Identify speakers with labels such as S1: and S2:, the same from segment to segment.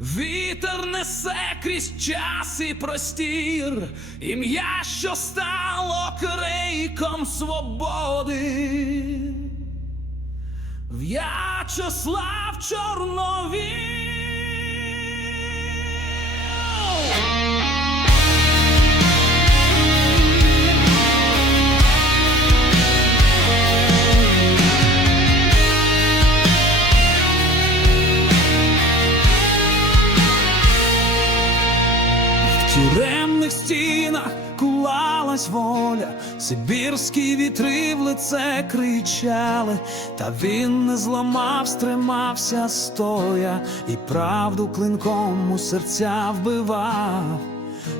S1: Вітер несе крізь час і простір, ім'я, що стало криком свободи. В'ячеслав Чорновіл. В тюремних стінах кулалась воля, сибірські вітри в лице кричали, та він не зламав, стримався стоя, і правду клинком у серця вбивав.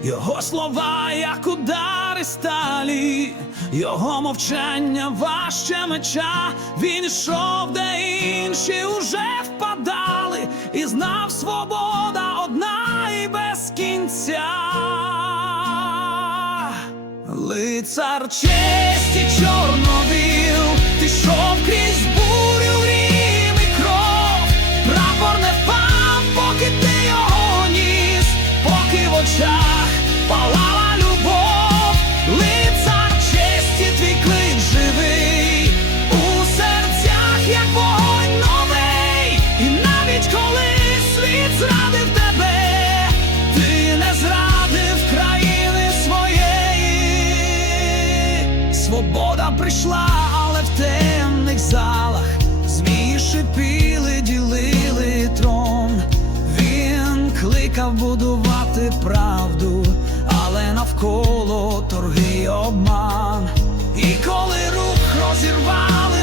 S1: Його слова, як удари сталі, його мовчання важче меча. Він йшов, де інші уже впадали, і знав свобода одна і без кінця. Лицар честі чорновіл, ти шов крізь Прийшла, але в темних залах змії шипіли, ділили трон. Він кликав будувати правду, але навколо торги й обман. І коли рух розірвали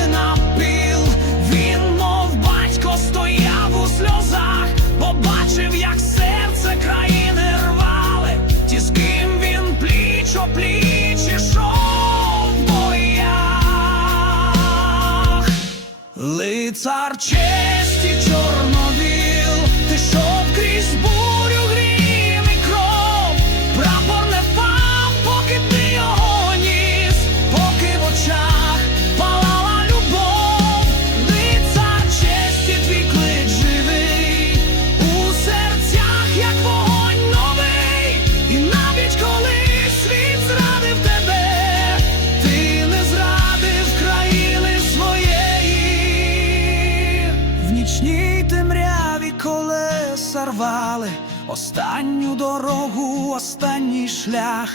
S1: колеса рвали останню дорогу, останній шлях,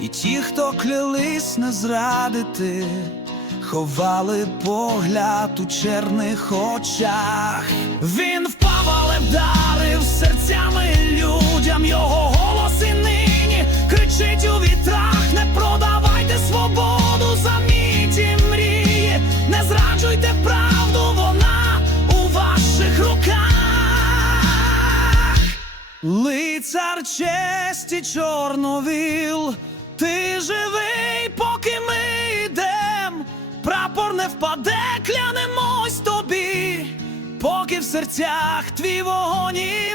S1: і ті, хто клялись не зрадити, ховали погляд у черних очах. Він впав, але Лицар честі чорновіл, ти живий, поки ми йдем, прапор не впаде, клянемось тобі, поки в серцях твій вогонь і